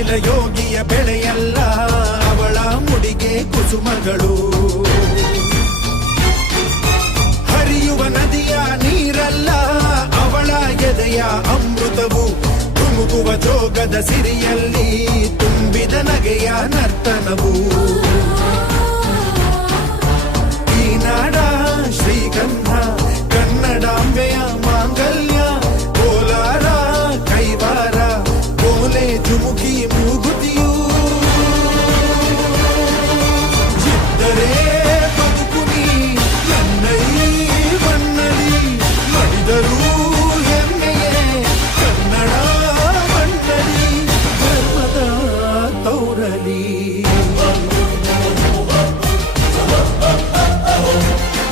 ನೇಗಿಲ ಯೋಗಿಯ ಬೆಳೆಯಲ್ಲ, ಅವಳ ಮುಡಿಗೆ ಕುಸುಮಗಳು. ಹರಿಯುವ ನದಿಯ ನೀರಲ್ಲ, ಅವಳ ಎದೆಯ ಅಮೃತವು. ತುಮುಕುವ ಜೋಗದ ಸಿರಿಯಲ್ಲಿ ತುಂಬಿದ ನಗೆಯ ನರ್ತನವು.